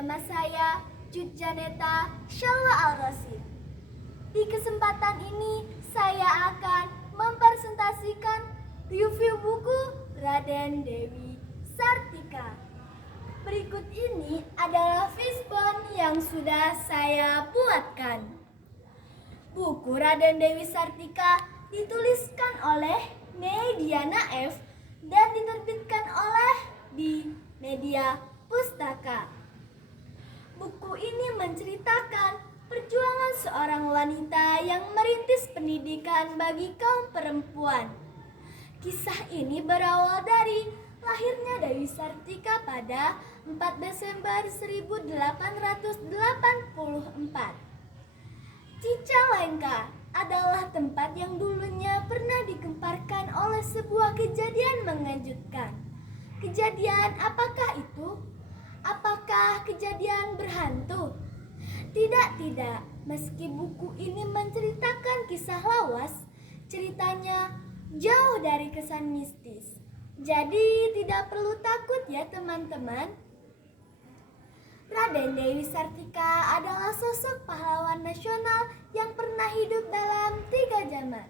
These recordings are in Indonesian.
Nama saya Jud Janeta Shalwa Al-Rasid. Di kesempatan ini saya akan mempresentasikan review buku Raden Dewi Sartika. Berikut ini adalah fishbone yang sudah saya buatkan. Buku Raden Dewi Sartika dituliskan oleh Mediana F dan diterbitkan oleh di Media Pustaka. Buku ini menceritakan perjuangan seorang wanita yang merintis pendidikan bagi kaum perempuan. Kisah ini berawal dari lahirnya Dewi Sartika pada 4 Desember 1884. Cicalengka adalah tempat yang dulunya pernah digemparkan oleh sebuah kejadian mengejutkan. Kejadian apakah itu? Apakah kejadian berhantu? Tidak. Meski buku ini menceritakan kisah lawas, ceritanya jauh dari kesan mistis. Jadi tidak perlu takut ya teman-teman. Raden Dewi Sartika adalah sosok pahlawan nasional yang pernah hidup dalam 3 zaman.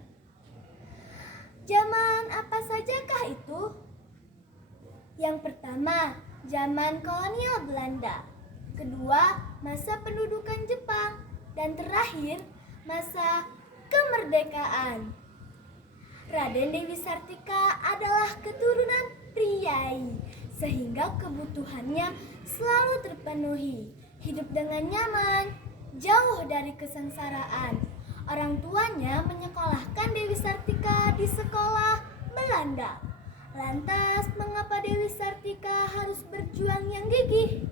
Zaman apa sajakah itu? Yang pertama, zaman kolonial Belanda. Kedua, masa pendudukan Jepang. Dan terakhir, masa kemerdekaan. Raden Dewi Sartika adalah keturunan priai, sehingga kebutuhannya selalu terpenuhi. Hidup dengan nyaman, jauh dari kesengsaraan. Orang tuanya menyekolahkan Dewi Sartika di sekolah Belanda. Lantas, mengapa Dewi Sartika harus berjuang yang gigih?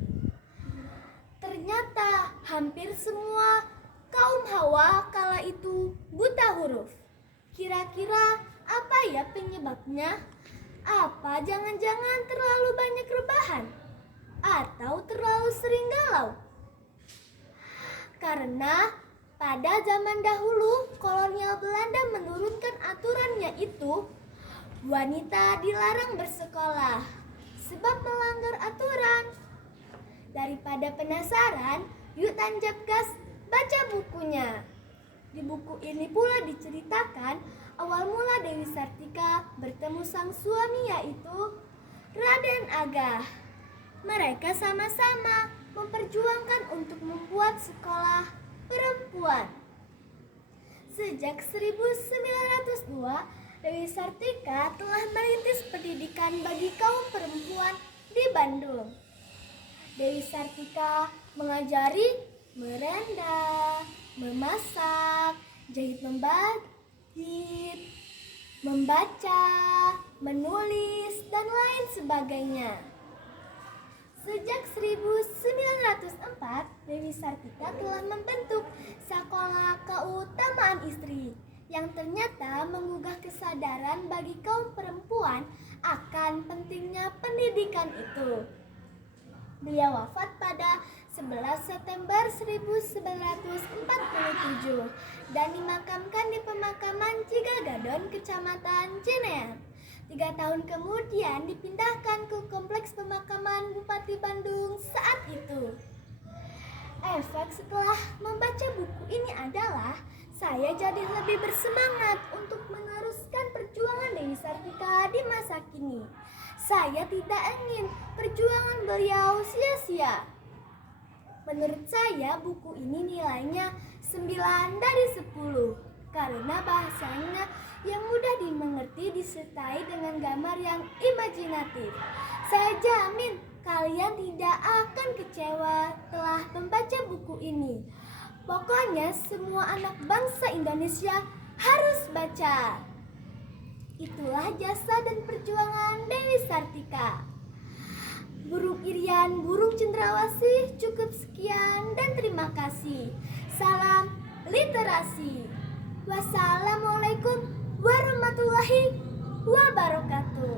Ternyata hampir semua kaum Hawa kala itu buta huruf. Kira-kira apa ya penyebabnya? Apa jangan-jangan terlalu banyak rebahan? Atau terlalu sering galau? Karena pada zaman dahulu kolonial Belanda menurunkan aturannya itu wanita dilarang bersekolah sebab melanggar aturan. Daripada penasaran, yuk tancap gas baca bukunya. Di buku ini pula diceritakan awal mula Dewi Sartika bertemu sang suami yaitu Raden Agah. Mereka sama-sama memperjuangkan untuk membuat sekolah perempuan. Sejak 1902, Dewi Sartika telah merintis pendidikan bagi kaum perempuan di Bandung. Dewi Sartika mengajari merenda, memasak, jahit membahit, membaca, menulis, dan lain sebagainya. Sejak 1904, Dewi Sartika telah membentuk Sekolah Keutamaan Istri yang ternyata menggugah kesadaran bagi kaum perempuan akan pentingnya pendidikan itu. Beliau wafat pada 11 September 1947 dan dimakamkan di pemakaman Cigagadon, Kecamatan Cinean. 3 tahun kemudian dipindahkan ke kompleks pemakaman Bupati Bandung saat itu. Efek setelah membaca buku ini adalah saya jadi lebih bersemangat untuk meneruskan perjuangan Dewi Sartika di masa kini. Saya tidak ingin perjuangan beliau sia-sia. Menurut saya buku ini nilainya 9 dari 10 karena bahasanya yang mudah dimengerti disertai dengan gambar yang imajinatif. Saya jamin kalian tidak akan kecewa telah membaca buku ini. Pokoknya semua anak bangsa Indonesia harus baca. Itulah jasa dan perjuangan Dewi Sartika. Burung Irian, burung cendrawasih, cukup sekian dan terima kasih. Salam literasi. Wassalamualaikum warahmatullahi wabarakatuh.